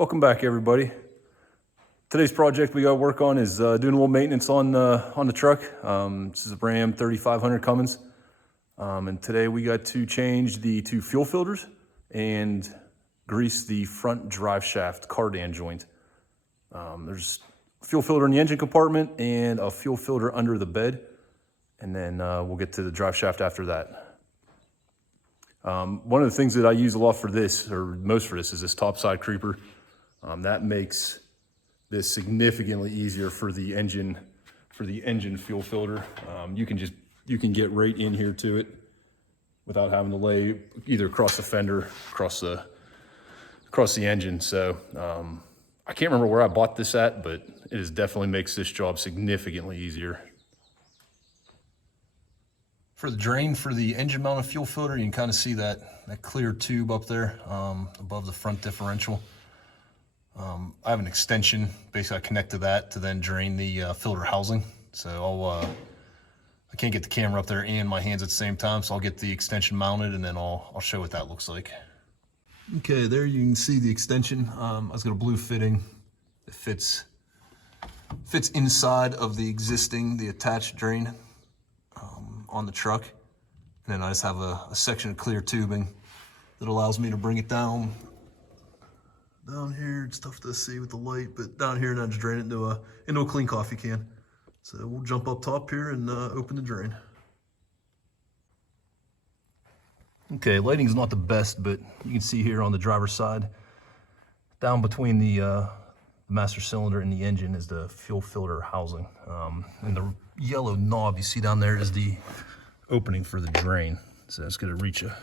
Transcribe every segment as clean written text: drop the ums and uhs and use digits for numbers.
Welcome back, everybody. Today's project we got to work on is doing a little maintenance on the truck. This is a Ram 3500 Cummins, and today we got to change the two fuel filters and grease the front drive shaft cardan joint. There's a fuel filter in the engine compartment and a fuel filter under the bed, and then we'll get to the drive shaft after that. One of the things that I use a lot for this, or most for this, is this topside creeper. That makes this significantly easier for the engine fuel filter. You can get right in here to it without having to lay either across the fender, across the engine. So I can't remember where I bought this at, but it definitely makes this job significantly easier. For the drain for the engine mounted fuel filter, you can kind of see that clear tube up there above the front differential. I have an extension, basically I connect to that to then drain the filter housing. So I can't get the camera up there and my hands at the same time, so I'll get the extension mounted and then I'll show what that looks like. Okay, there you can see the extension. I've got a blue fitting that fits inside of the attached drain on the truck. And then I just have a section of clear tubing that allows me to bring it down here. It's tough to see with the light, but down here, and I just drain it into a clean coffee can. So we'll jump up top here and open the drain. Okay, lighting's not the best, but you can see here on the driver's side, down between the master cylinder and the engine is the fuel filter housing. And the yellow knob you see down there is the opening for the drain. So it's gonna reach a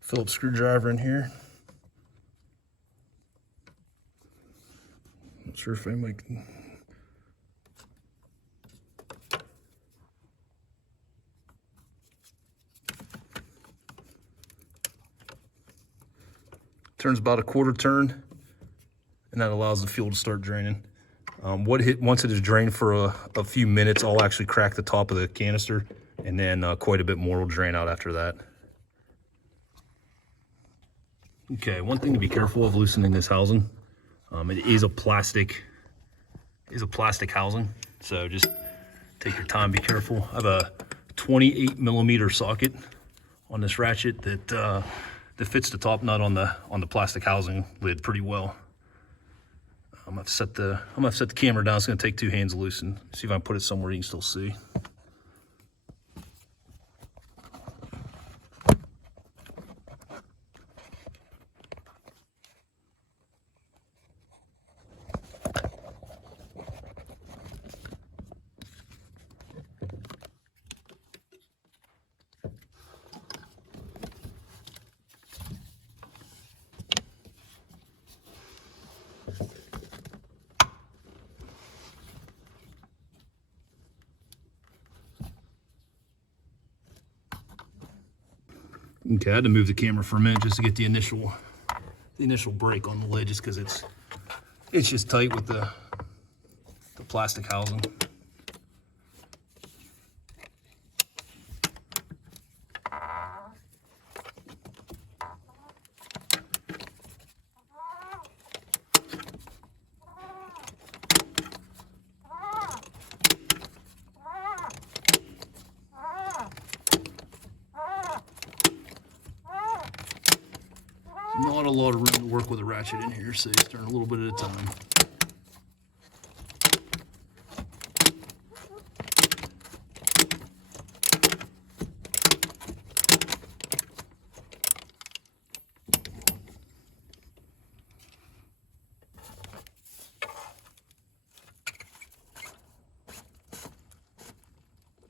Phillips screwdriver in here. Not sure if anybody can. Turns about a quarter turn, and that allows the fuel to start draining. Once it is drained for a few minutes, I'll actually crack the top of the canister, and then quite a bit more will drain out after that. Okay, one thing to be careful of loosening this housing. It is a plastic housing, so just take your time, be careful. I have a 28 millimeter socket on this ratchet that fits the top nut on the plastic housing lid pretty well. I'm gonna set the camera down. It's gonna take two hands to loosen. See if I can put it somewhere you can still see. Okay, I had to move the camera for a minute just to get the initial break on the lid, just because it's just tight with the plastic housing. Not a lot of room to work with a ratchet in here, so you turn a little bit at a time.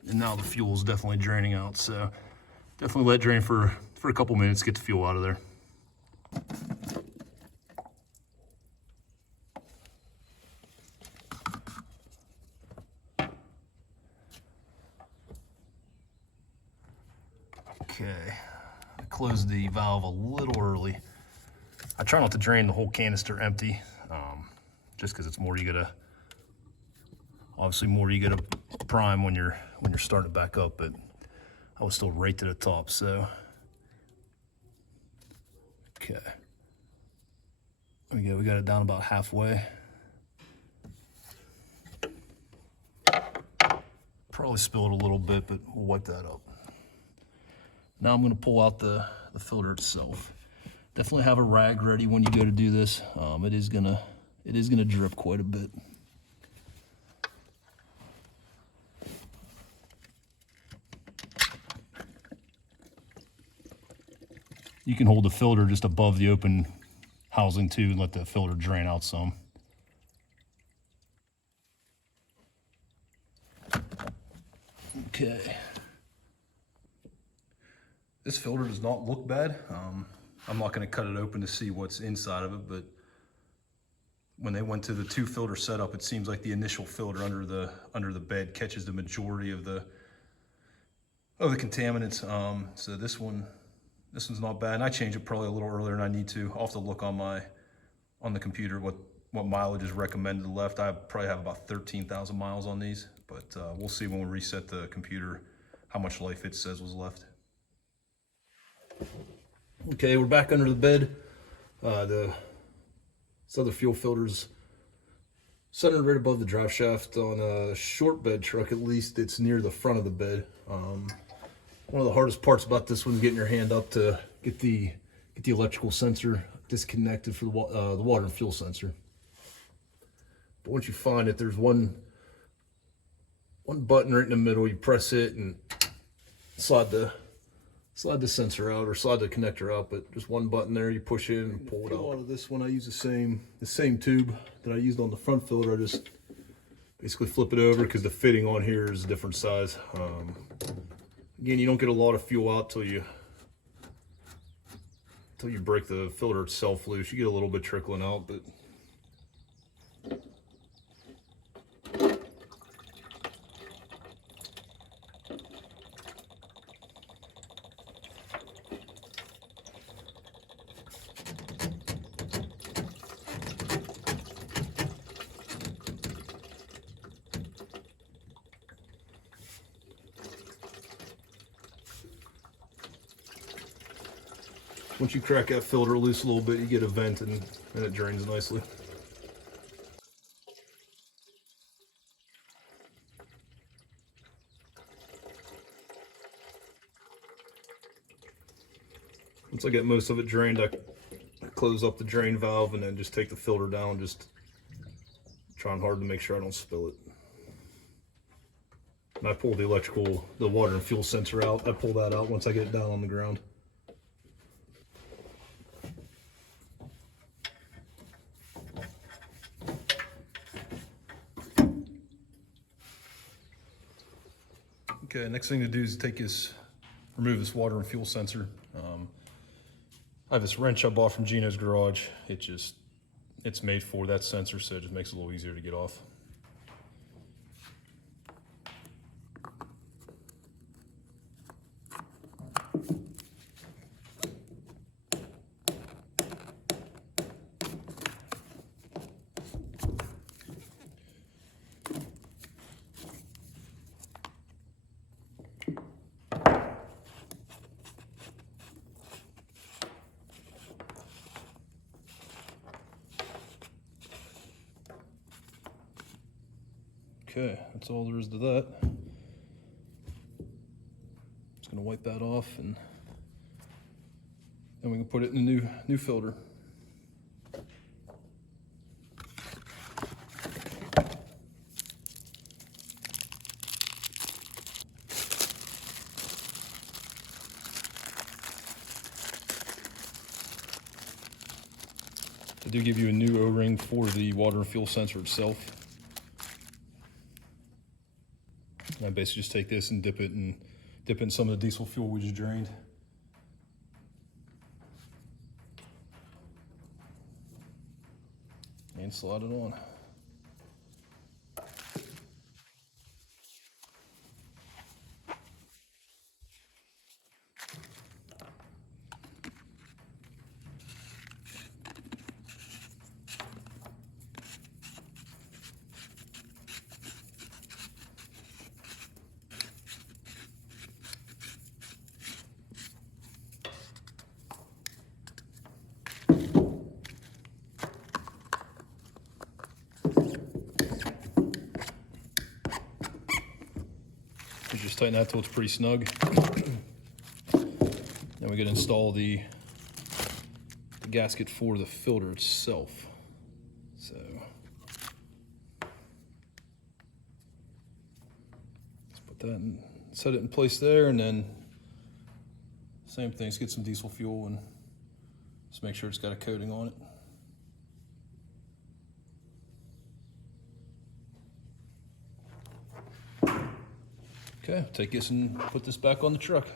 And now the fuel is definitely draining out, so definitely let it drain for a couple minutes, get the fuel out of there. Okay, I closed the valve a little early. I try not to drain the whole canister empty, just because it's more you gotta prime when you're starting it back up. But I was still right to the top, so okay. There we go, we got it down about halfway. Probably spilled a little bit, but we'll wipe that up. Now I'm gonna pull out the filter itself. Definitely have a rag ready when you go to do this. It is gonna drip quite a bit. You can hold the filter just above the open housing too and let the filter drain out some. Okay. This filter does not look bad. I'm not going to cut it open to see what's inside of it, but when they went to the 2-filter setup, it seems like the initial filter under the bed catches the majority of the contaminants. So this one's not bad. And I changed it probably a little earlier than I need to. I'll have to look on the computer what mileage is recommended left. I probably have about 13,000 miles on these, but we'll see when we reset the computer how much life it says was left. Okay, we're back under the bed. This other fuel filter's centered right above the drive shaft. On a short bed truck, at least, it's near the front of the bed. One of the hardest parts about this one is getting your hand up to get the electrical sensor disconnected for the water and fuel sensor. But once you find it, there's one button right in the middle. You press it and slide the sensor out, or slide the connector out, but just one button there, you push in and pull it out. Out of this one, I use the same tube that I used on the front filter. I just basically flip it over because the fitting on here is a different size. Again, you don't get a lot of fuel out till you break the filter itself loose. You get a little bit trickling out, but once you crack that filter loose a little bit, you get a vent and it drains nicely. Once I get most of it drained, I close up the drain valve and then just take the filter down, just trying hard to make sure I don't spill it. And I pull the water and fuel sensor out. I pull that out once I get it down on the ground. Okay, next thing to do is remove this water and fuel sensor. I have this wrench I bought from Gino's garage. It's made for that sensor, so it just makes it a little easier to get off. Okay, that's all there is to that. Just gonna wipe that off, and then we can put it in the new filter. They do give you a new O-ring for the water and fuel sensor itself. And I basically just take this and dip it in some of the diesel fuel we just drained. And slide it on. tighten that till it's pretty snug. Then we gotta install the gasket for the filter itself. So let's put that in, set it in place there, and then same thing, let's get some diesel fuel and just make sure it's got a coating on it. Okay, take this and put this back on the truck.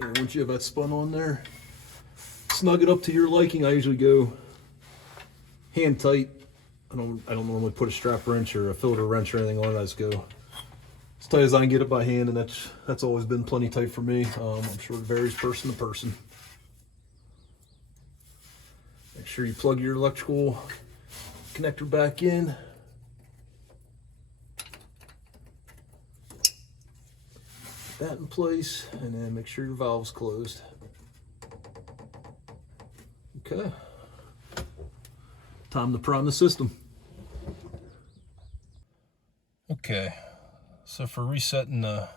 And once you have that spun on there, snug it up to your liking. I usually go hand tight. I don't normally put a strap wrench or a filter wrench or anything on it. I just go as tight as I can get it by hand, and that's always been plenty tight for me. I'm sure it varies person to person. Make sure you plug your electrical connector back in. Put that in place, and then make sure your valve's closed. Okay. Time to prime the system. Okay, so for resetting the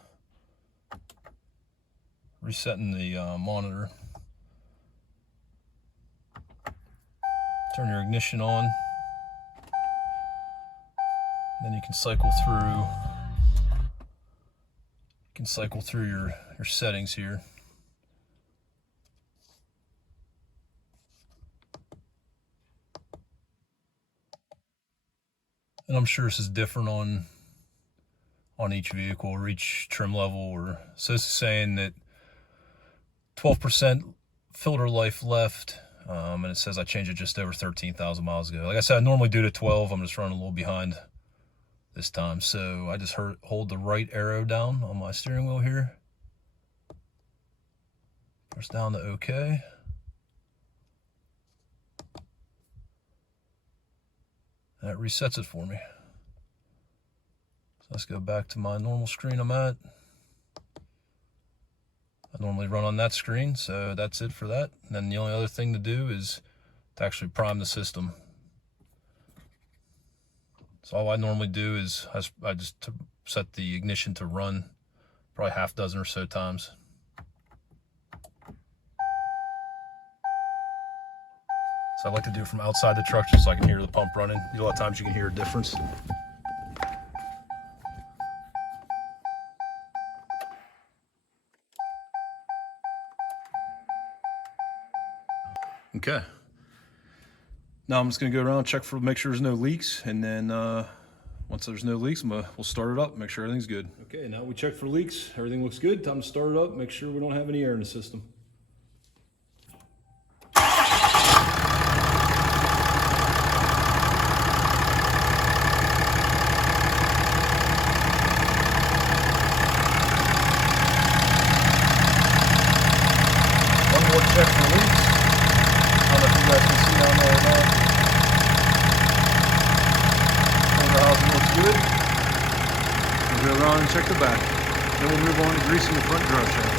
monitor, turn your ignition on. Then you can cycle through your settings here. And I'm sure this is different on each vehicle or each trim level. Or so this is saying that 12% filter life left, and it says I changed it just over 13,000 miles ago. Like I said, I normally do to 12. I'm just running a little behind this time. So I just hold the right arrow down on my steering wheel here. Press down to OK. That resets it for me. So let's go back to my normal screen I'm at. I normally run on that screen, so that's it for that. And then the only other thing to do is to actually prime the system. So all I normally do is I just set the ignition to run probably half dozen or so times. So I like to do it from outside the truck just so I can hear the pump running. A lot of times you can hear a difference. Okay. Now I'm just gonna go around and check make sure there's no leaks, and then once there's no leaks, we'll start it up, make sure everything's good. Okay, now we checked for leaks. Everything looks good. Time to start it up, make sure we don't have any air in the system. Check for leaks. I don't know if you guys can see down there or not. The housing looks good. We'll go around and check the back. Then we'll move on to greasing the front drive shaft.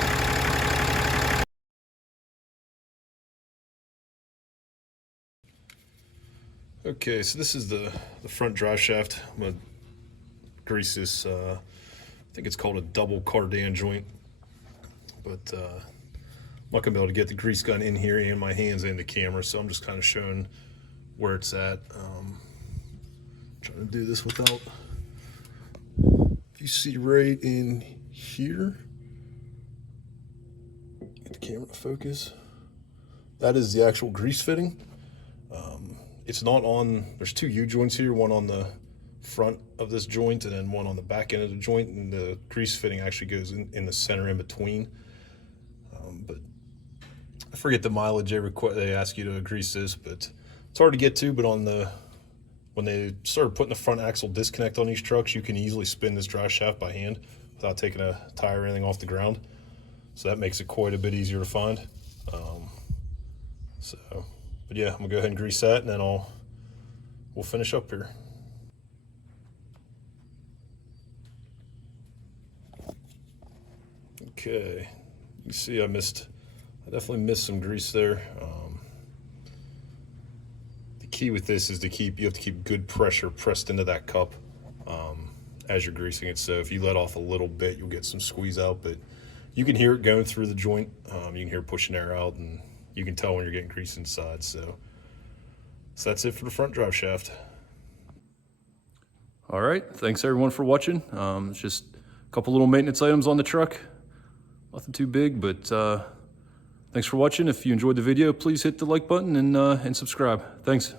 Okay, so this is the front drive shaft. I'm gonna grease this. I think it's called a double cardan joint, but I'm not gonna be able to get the grease gun in here and my hands and the camera, so I'm just kind of showing where it's at. Trying to do this without, if you see right in here, get the camera to focus, that is the actual grease fitting. It's not on, there's two U-joints here, one on the front of this joint and then one on the back end of the joint, and the grease fitting actually goes in the center in between. I forget the mileage they ask you to grease this, but it's hard to get to. But when they started putting the front axle disconnect on these trucks, you can easily spin this drive shaft by hand without taking a tire or anything off the ground. So that makes it quite a bit easier to find. But yeah, I'm gonna go ahead and grease that, and then we'll finish up here. Okay, you see I definitely missed some grease there. The key with this is you have to keep good pressure pressed into that cup as you're greasing it. So if you let off a little bit, you'll get some squeeze out, but you can hear it going through the joint. You can hear it pushing air out, and you can tell when you're getting grease inside. So that's it for the front drive shaft. All right, thanks everyone for watching. It's just a couple little maintenance items on the truck. Nothing too big, but thanks for watching. If you enjoyed the video, please hit the like button and subscribe. Thanks.